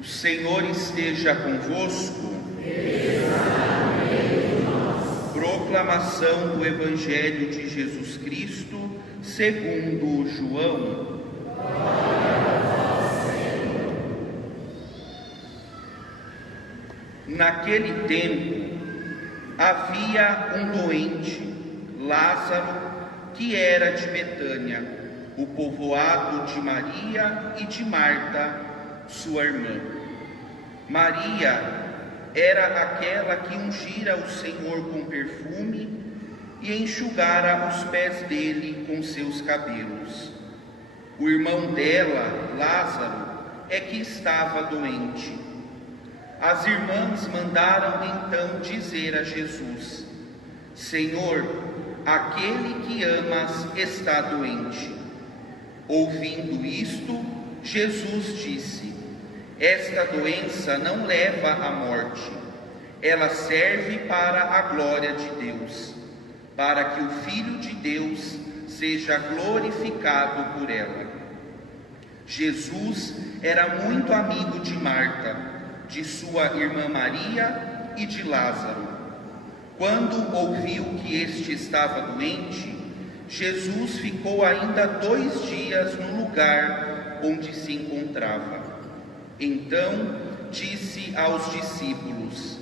O Senhor esteja convosco. Proclamação do Evangelho de Jesus Cristo segundo João. Naquele tempo havia um doente, Lázaro, que era de Betânia, o povoado de Maria e de Marta, sua irmã. Maria era aquela que ungira o Senhor com perfume e enxugara os pés dele com seus cabelos. O irmão dela, Lázaro, é que estava doente. As irmãs mandaram então dizer a Jesus: Senhor, aquele que amas está doente. Ouvindo isto, Jesus disse: Esta doença não leva à morte, ela serve para a glória de Deus, para que o Filho de Deus seja glorificado por ela. Jesus era muito amigo de Marta, de sua irmã Maria e de Lázaro. Quando ouviu que este estava doente, Jesus ficou ainda 2 dias no lugar onde se encontrava. Então disse aos discípulos: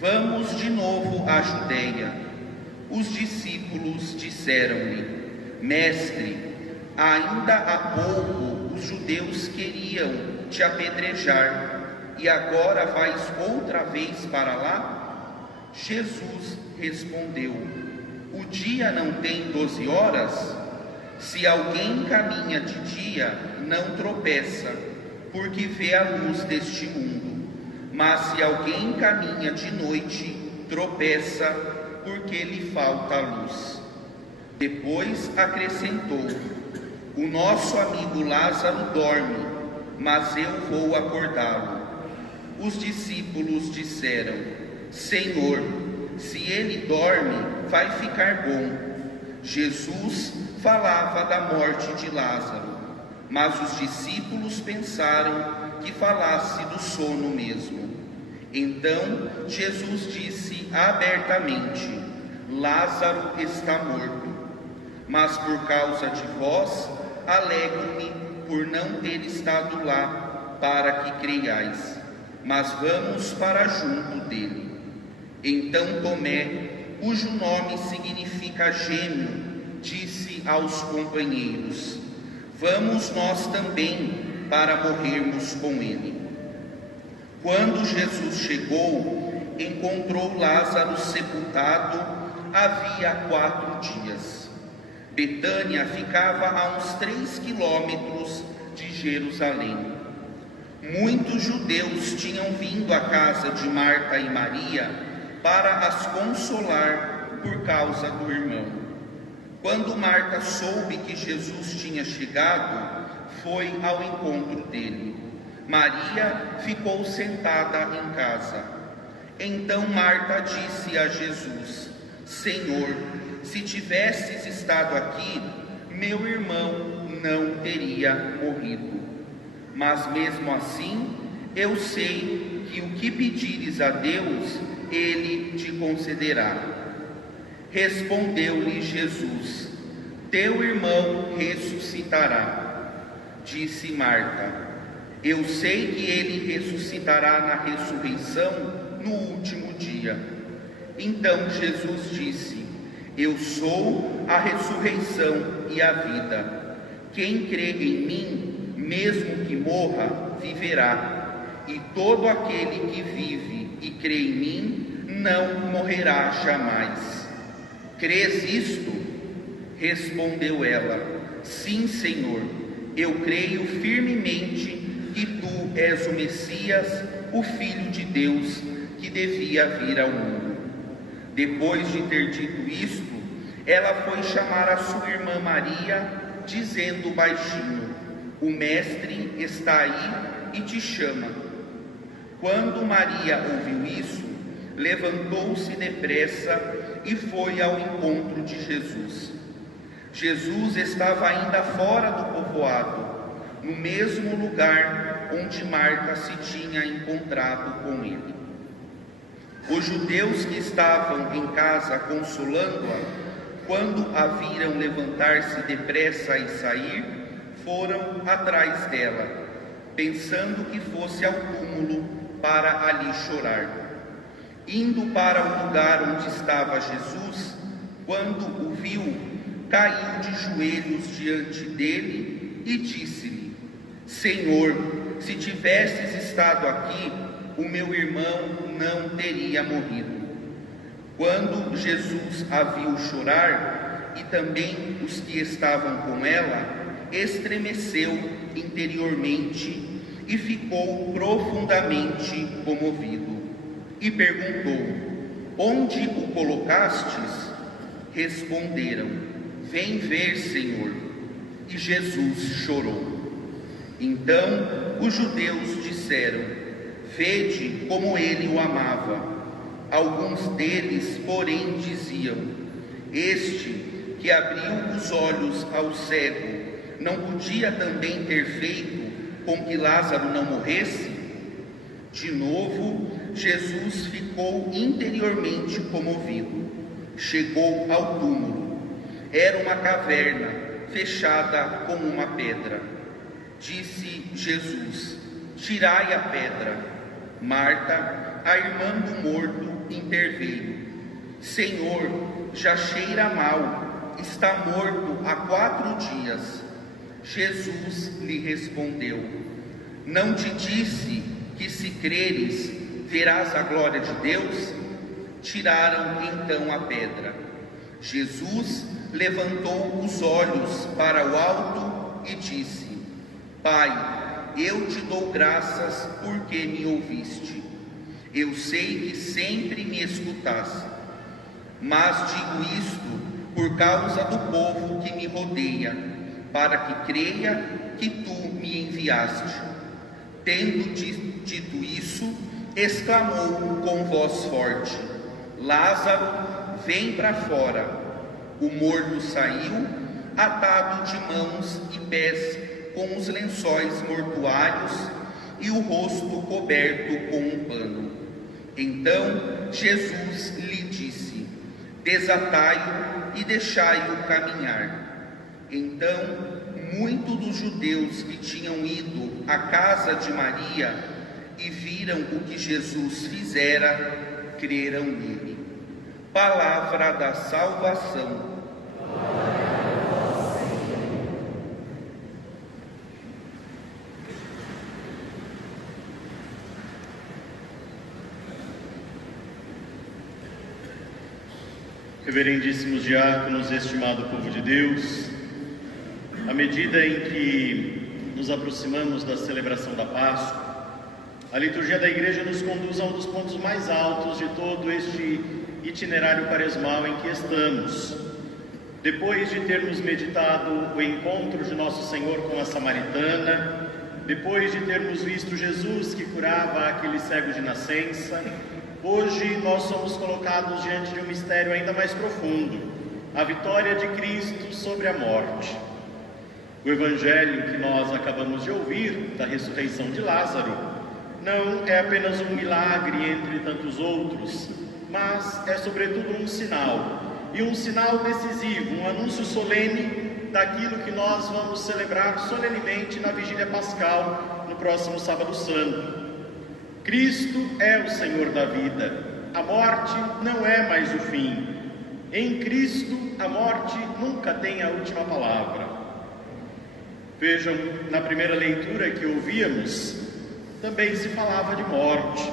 Vamos de novo à Judeia. Os discípulos disseram-lhe: Mestre, ainda há pouco os judeus queriam te apedrejar, e agora vais outra vez para lá? Jesus respondeu: O dia não tem 12 horas? Se alguém caminha de dia, não tropeça, porque vê a luz deste mundo. Mas se alguém caminha de noite, tropeça, porque lhe falta a luz. Depois acrescentou: O nosso amigo Lázaro dorme, mas eu vou acordá-lo. Os discípulos disseram: Senhor, se ele dorme, vai ficar bom. Jesus falava da morte de Lázaro, mas os discípulos pensaram que falasse do sono mesmo. Então Jesus disse abertamente: Lázaro está morto, mas por causa de vós, alegro-me por não ter estado lá, para que creiais. Mas vamos para junto dele. Então Tomé, cujo nome significa gêmeo, disse aos companheiros: Vamos nós também para morrermos com ele. Quando Jesus chegou, encontrou Lázaro sepultado havia 4 dias. Betânia ficava a uns 3 quilômetros de Jerusalém. Muitos judeus tinham vindo à casa de Marta e Maria para as consolar por causa do irmão. Quando Marta soube que Jesus tinha chegado, foi ao encontro dele. Maria ficou sentada em casa. Então Marta disse a Jesus: Senhor, se tivesses estado aqui, meu irmão não teria morrido. Mas mesmo assim, eu sei que o que pedires a Deus, Ele te concederá. Respondeu-lhe Jesus: Teu irmão ressuscitará. Disse Marta: Eu sei que ele ressuscitará na ressurreição no último dia. Então Jesus disse: Eu sou a ressurreição e a vida. Quem crê em mim, mesmo que morra, viverá, e todo aquele que vive e crê em mim não morrerá jamais. Crês isto? Respondeu ela: Sim, Senhor, eu creio firmemente que tu és o Messias, o Filho de Deus, que devia vir ao mundo. Depois de ter dito isto, ela foi chamar a sua irmã Maria, dizendo baixinho: O Mestre está aí e te chama. Quando Maria ouviu isso, levantou-se depressa e foi ao encontro de Jesus. Jesus estava ainda fora do povoado, no mesmo lugar lugar onde Marta se tinha encontrado com ele. Os judeus que estavam em casa consolando-a, quando a viram levantar-se depressa e sair, foram atrás dela, pensando que fosse ao túmulo para ali chorar. Indo para o lugar onde estava Jesus, quando o viu, caiu de joelhos diante dele e disse-lhe: Senhor, se tivesses estado aqui, o meu irmão não teria morrido. Quando Jesus a viu chorar, e também os que estavam com ela, estremeceu interiormente e ficou profundamente comovido. E perguntou: Onde o colocastes? Responderam: Vem ver, Senhor. E Jesus chorou. Então os judeus disseram: Vede como ele o amava. Alguns deles, porém, diziam: Este que abriu os olhos ao cego, não podia também ter feito com que Lázaro não morresse? De novo, Jesus ficou interiormente comovido. Chegou ao túmulo. Era uma caverna, fechada com uma pedra. Disse Jesus: Tirai a pedra. Marta, a irmã do morto, interveio: Senhor, já cheira mal, está morto há 4 dias. Jesus lhe respondeu: Não te disse que, se creres, verás a glória de Deus? Tiraram então a pedra. Jesus levantou os olhos para o alto e disse: Pai, eu te dou graças porque me ouviste. Eu sei que sempre me escutaste, mas digo isto por causa do povo que me rodeia, para que creia que tu me enviaste. Tendo dito isso, exclamou com voz forte: Lázaro, vem para fora. O morto saiu, atado de mãos e pés com os lençóis mortuários e o rosto coberto com um pano. Então Jesus lhe disse: Desatai-o e deixai-o caminhar. Então muitos dos judeus que tinham ido à casa de Maria e viram o que Jesus fizera, creram nele. Palavra da salvação. Reverendíssimos diáconos, estimado povo de Deus, à medida em que nos aproximamos da celebração da Páscoa, a liturgia da Igreja nos conduz a um dos pontos mais altos de todo este itinerário quaresmal em que estamos. Depois de termos meditado o encontro de Nosso Senhor com a samaritana, depois de termos visto Jesus que curava aquele cego de nascença, hoje nós somos colocados diante de um mistério ainda mais profundo: a vitória de Cristo sobre a morte. O Evangelho que nós acabamos de ouvir, da ressurreição de Lázaro, não é apenas um milagre entre tantos outros, mas é sobretudo um sinal, e um sinal decisivo, um anúncio solene daquilo que nós vamos celebrar solenemente na Vigília Pascal, no próximo Sábado Santo. Cristo é o Senhor da vida. A morte não é mais o fim. Em Cristo, a morte nunca tem a última palavra. Vejam, na primeira leitura que ouvíamos, também se falava de morte.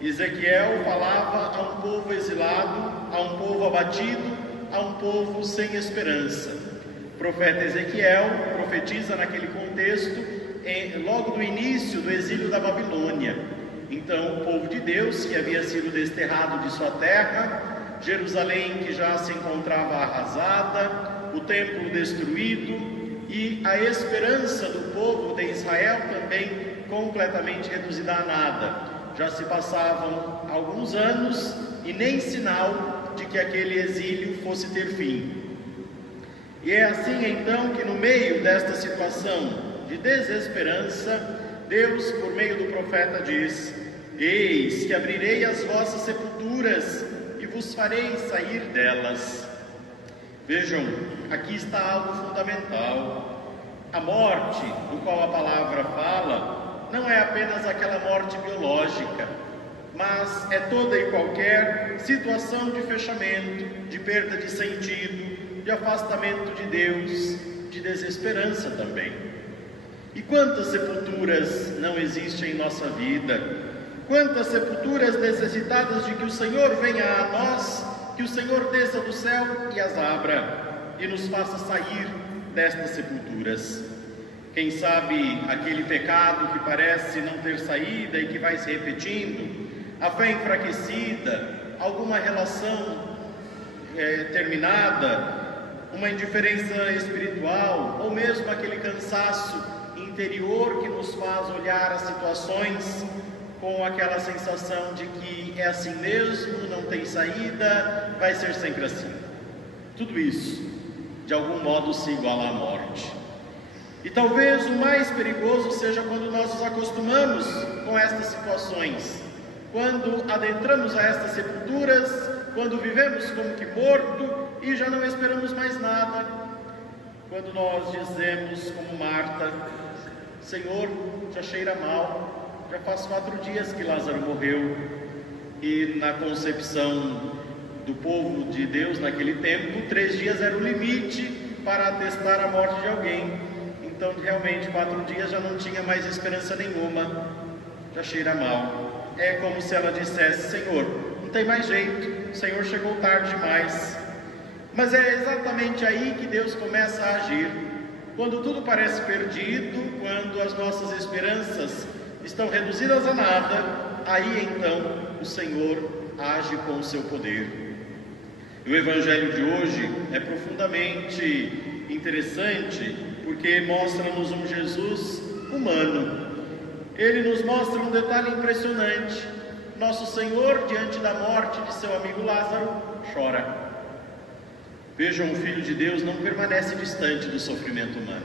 Ezequiel falava a um povo exilado, a um povo abatido, a um povo sem esperança. O profeta Ezequiel profetiza naquele contexto, logo do início do exílio da Babilônia. Então o povo de Deus, que havia sido desterrado de sua terra, Jerusalém que já se encontrava arrasada, o templo destruído e a esperança do povo de Israel também completamente reduzida a nada. Já se passavam alguns anos e nem sinal de que aquele exílio fosse ter fim. E é assim então que, no meio desta situação de desesperança, Deus, por meio do profeta, diz: eis que abrirei as vossas sepulturas e vos farei sair delas. Vejam, aqui está algo fundamental. A morte, do qual a palavra fala, não é apenas aquela morte biológica, mas é toda e qualquer situação de fechamento, de perda de sentido, de afastamento de Deus, de desesperança também. E quantas sepulturas não existem em nossa vida? Quantas sepulturas necessitadas de que o Senhor venha a nós, que o Senhor desça do céu e as abra, e nos faça sair destas sepulturas. Quem sabe aquele pecado que parece não ter saída e que vai se repetindo, a fé enfraquecida, alguma relação terminada, uma indiferença espiritual, ou mesmo aquele cansaço interior que nos faz olhar as situações com aquela sensação de que é assim mesmo, não tem saída, vai ser sempre assim. Tudo isso, de algum modo, se iguala à morte. E talvez o mais perigoso seja quando nós nos acostumamos com estas situações, quando adentramos a estas sepulturas, quando vivemos como que morto e já não esperamos mais nada. Quando nós dizemos como Marta: Senhor, já cheira mal, já faz 4 dias que Lázaro morreu. E na concepção do povo de Deus naquele tempo, 3 dias era o limite para atestar a morte de alguém. Então realmente 4 dias já não tinha mais esperança nenhuma, já cheira mal. É como se ela dissesse: Senhor, não tem mais jeito, o Senhor chegou tarde demais. Mas é exatamente aí que Deus começa a agir. Quando tudo parece perdido, quando as nossas esperanças estão reduzidas a nada, aí então o Senhor age com o seu poder. E o Evangelho de hoje é profundamente interessante, porque mostra-nos um Jesus humano. Ele nos mostra um detalhe impressionante: Nosso Senhor, diante da morte de seu amigo Lázaro, chora. Vejam, o Filho de Deus não permanece distante do sofrimento humano.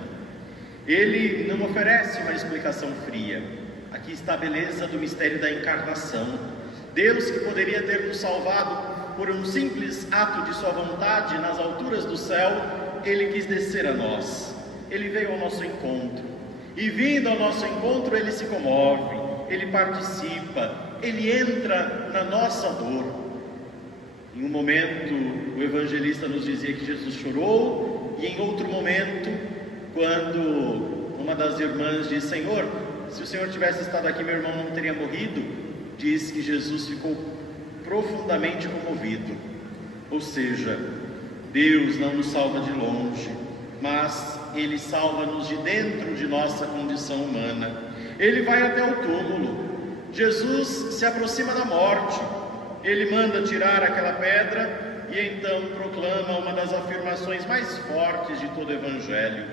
Ele não oferece uma explicação fria. Aqui está a beleza do mistério da encarnação. Deus, que poderia ter nos salvado por um simples ato de sua vontade nas alturas do céu, Ele quis descer a nós. Ele veio ao nosso encontro. E vindo ao nosso encontro, Ele se comove, Ele participa, Ele entra na nossa dor. Em um momento, o evangelista nos dizia que Jesus chorou, e em outro momento, quando uma das irmãs diz: Senhor, se o Senhor tivesse estado aqui, meu irmão não teria morrido, diz que Jesus ficou profundamente comovido. Ou seja, Deus não nos salva de longe, mas Ele salva-nos de dentro de nossa condição humana. Ele vai até o túmulo. Jesus se aproxima da morte. Ele manda tirar aquela pedra e então proclama uma das afirmações mais fortes de todo o Evangelho: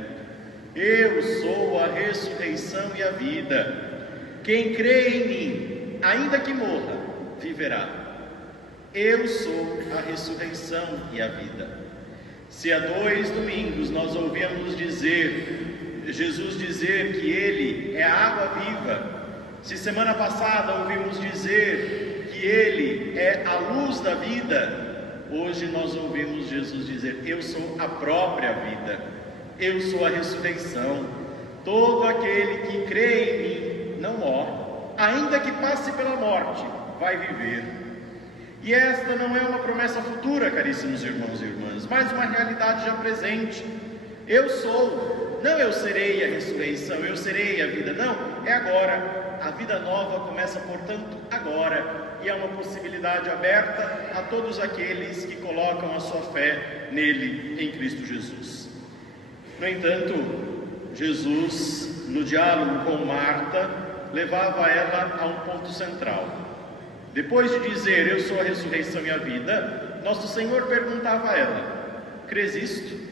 Eu sou a ressurreição e a vida. Quem crê em mim, ainda que morra, viverá. Eu sou a ressurreição e a vida. Se há 2 domingos nós ouvimos Jesus dizer que Ele é a água viva, se semana passada ouvimos dizer que Ele é a luz da vida, hoje nós ouvimos Jesus dizer: Eu sou a própria vida, eu sou a ressurreição. Todo aquele que crê em mim não morre, ainda que passe pela morte, vai viver. E esta não é uma promessa futura, caríssimos irmãos e irmãs, mas uma realidade já presente. Eu sou, não eu serei a ressurreição, eu serei a vida, não, é agora. A vida nova começa, portanto, agora, e é uma possibilidade aberta a todos aqueles que colocam a sua fé nele, em Cristo Jesus. No entanto, Jesus, no diálogo com Marta, levava ela a um ponto central. Depois de dizer: Eu sou a ressurreição e a vida, nosso Senhor perguntava a ela: Crês isto?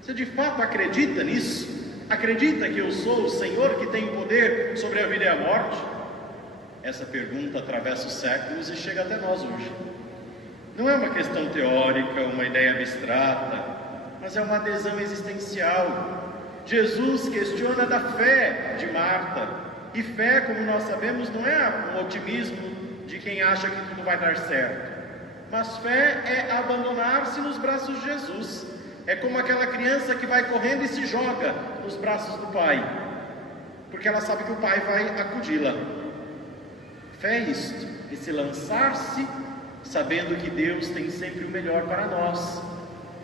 Você de fato acredita nisso? Acredita que eu sou o Senhor que tem poder sobre a vida e a morte? Essa pergunta atravessa os séculos e chega até nós hoje. Não é uma questão teórica, uma ideia abstrata, mas é uma adesão existencial. Jesus questiona da fé de Marta. E fé, como nós sabemos, não é um otimismo de quem acha que tudo vai dar certo. Mas fé é abandonar-se nos braços de Jesus. É como aquela criança que vai correndo e se joga nos braços do pai, porque ela sabe que o pai vai acudi-la. Fé é isto, é se lançar-se sabendo que Deus tem sempre o melhor para nós,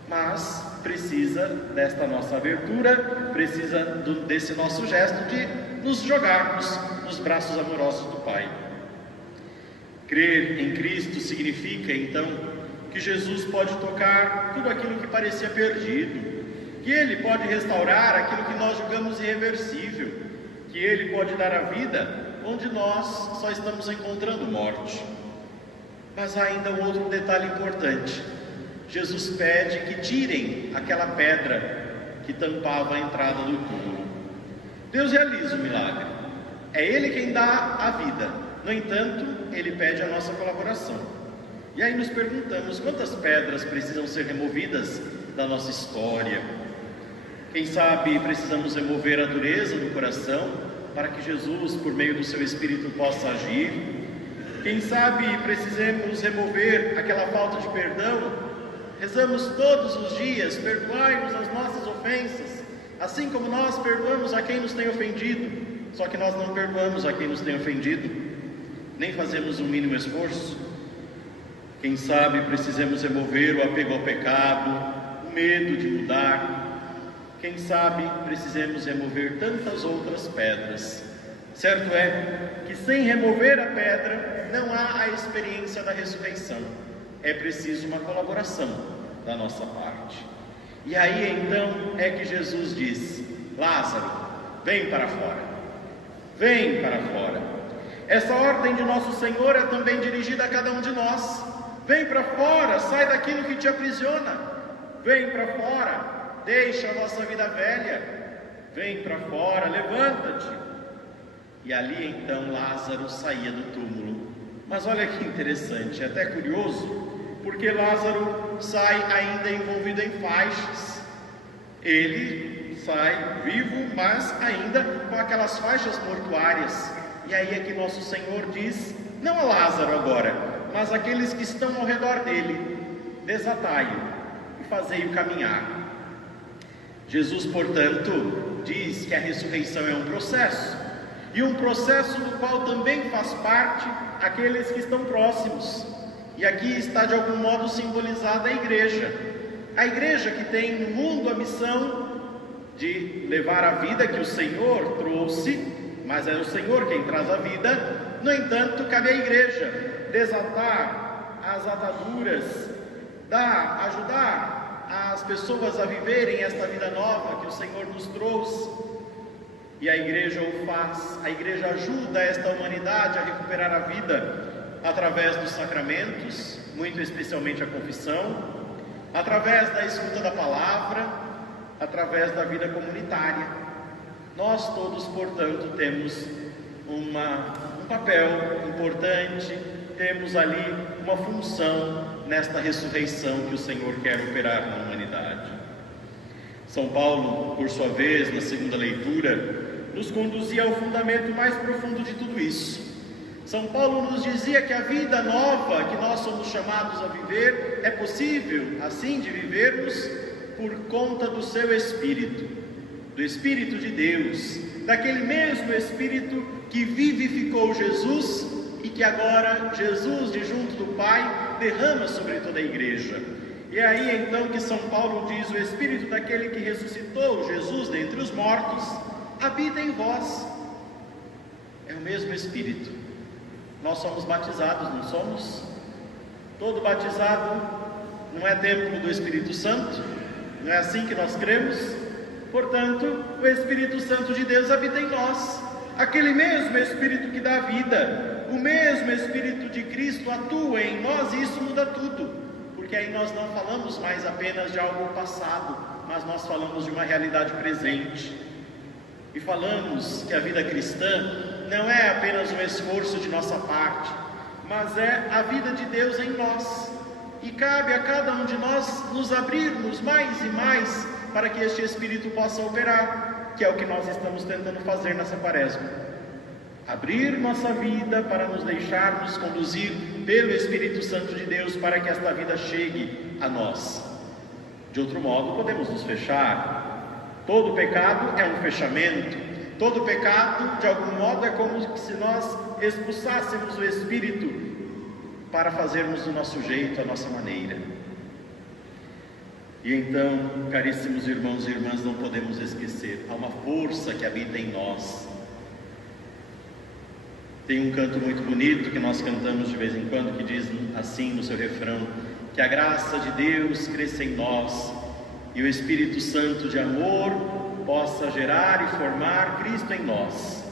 mas precisa desta nossa abertura, precisa desse nosso gesto de nos jogarmos nos braços amorosos do Pai. Crer em Cristo significa, então, que Jesus pode tocar tudo aquilo que parecia perdido, que Ele pode restaurar aquilo que nós julgamos irreversível, que Ele pode dar a vida onde nós só estamos encontrando morte. Mas há ainda um outro detalhe importante. Jesus pede que tirem aquela pedra que tampava a entrada do túmulo. Deus realiza o milagre. É Ele quem dá a vida. No entanto, Ele pede a nossa colaboração. E aí nos perguntamos, quantas pedras precisam ser removidas da nossa história? Quem sabe precisamos remover a dureza do coração para que Jesus, por meio do seu Espírito, possa agir. Quem sabe precisemos remover aquela falta de perdão. Rezamos todos os dias, perdoai-nos as nossas ofensas, assim como nós perdoamos a quem nos tem ofendido. Só que nós não perdoamos a quem nos tem ofendido, nem fazemos o mínimo esforço. Quem sabe precisemos remover o apego ao pecado, o medo de mudar. Quem sabe precisemos remover tantas outras pedras. Certo é que sem remover a pedra não há a experiência da ressurreição. É preciso uma colaboração da nossa parte. E aí então é que Jesus diz: Lázaro, vem para fora. Vem para fora. Essa ordem de nosso Senhor é também dirigida a cada um de nós. Vem para fora, sai daquilo que te aprisiona. Vem para fora, deixa a nossa vida velha. Vem para fora, levanta-te. E ali então Lázaro saía do túmulo. Mas olha que interessante, é até curioso, porque Lázaro sai ainda envolvido em faixas. Ele sai vivo, mas ainda com aquelas faixas mortuárias. E aí é que nosso Senhor diz, não a Lázaro agora, mas aqueles que estão ao redor dele: desatai-o e fazei-o caminhar. Jesus, portanto, diz que a ressurreição é um processo, e um processo do qual também faz parte aqueles que estão próximos. E aqui está de algum modo simbolizada a igreja que tem no mundo a missão de levar a vida que o Senhor trouxe, mas é o Senhor quem traz a vida. No entanto, cabe à igreja desatar as ataduras, ajudar as pessoas a viverem esta vida nova que o Senhor nos trouxe. E a igreja o faz, a igreja ajuda esta humanidade a recuperar a vida através dos sacramentos, muito especialmente a confissão, através da escuta da palavra, através da vida comunitária. Nós todos, portanto, temos um papel importante, temos ali uma função nesta ressurreição que o Senhor quer operar na humanidade. São Paulo, por sua vez, na segunda leitura, nos conduzia ao fundamento mais profundo de tudo isso. São Paulo nos dizia que a vida nova que nós somos chamados a viver é possível, assim, de vivermos por conta do seu Espírito, do Espírito de Deus, daquele mesmo Espírito que vivificou Jesus e que agora Jesus, de junto do Pai, derrama sobre toda a igreja. E é aí então que São Paulo diz: o Espírito daquele que ressuscitou Jesus dentre os mortos habita em vós. É o mesmo Espírito. Nós somos batizados, não somos? Todo batizado não é templo do Espírito Santo? Não é assim que nós cremos? Portanto, o Espírito Santo de Deus habita em nós. Aquele mesmo Espírito que dá vida, o mesmo Espírito de Cristo atua em nós, e isso muda tudo. Porque aí nós não falamos mais apenas de algo passado, mas nós falamos de uma realidade presente. E falamos que a vida cristã não é apenas um esforço de nossa parte, mas é a vida de Deus em nós. E cabe a cada um de nós nos abrirmos mais e mais para que este Espírito possa operar, que é o que nós estamos tentando fazer nessa quaresma. abrir nossa vida para nos deixarmos conduzir pelo Espírito Santo de Deus para que esta vida chegue a nós. De outro modo, podemos nos fechar. Todo pecado é um fechamento. Todo pecado, de algum modo, é como se nós expulsássemos o Espírito para fazermos do nosso jeito, a nossa maneira. E então, caríssimos irmãos e irmãs, não podemos esquecer, há uma força que habita em nós. Tem um canto muito bonito que nós cantamos de vez em quando, que diz assim no seu refrão: que a graça de Deus cresça em nós e o Espírito Santo de amor possa gerar e formar Cristo em nós.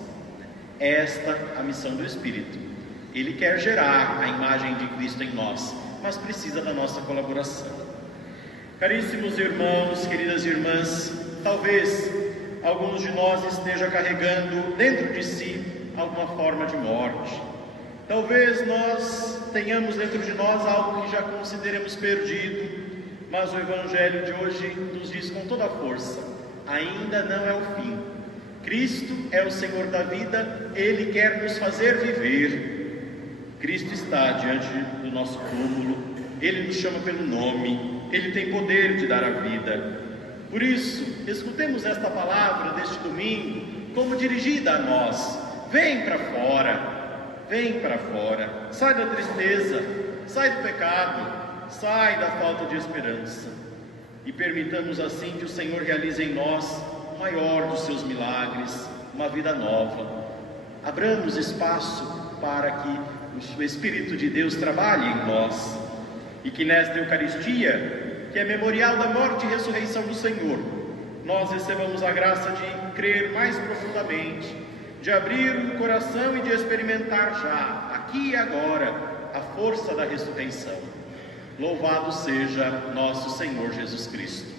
Esta é a missão do Espírito. Ele quer gerar a imagem de Cristo em nós, mas precisa da nossa colaboração. Caríssimos irmãos, queridas irmãs, talvez alguns de nós esteja carregando dentro de si alguma forma de morte. Talvez nós tenhamos dentro de nós algo que já consideremos perdido, mas o Evangelho de hoje nos diz com toda a força: ainda não é o fim. Cristo é o Senhor da vida, Ele quer nos fazer viver. Cristo está diante do nosso túmulo, Ele nos chama pelo nome, Ele tem poder de dar a vida. Por isso, escutemos esta palavra deste domingo como dirigida a nós. Vem para fora, sai da tristeza, sai do pecado, sai da falta de esperança. E permitamos assim que o Senhor realize em nós o maior dos seus milagres, uma vida nova. Abramos espaço para que o Espírito de Deus trabalhe em nós. E que nesta Eucaristia, que é memorial da morte e ressurreição do Senhor, nós recebamos a graça de crer mais profundamente, de abrir o coração e de experimentar já, aqui e agora, a força da ressurreição. Louvado seja nosso Senhor Jesus Cristo.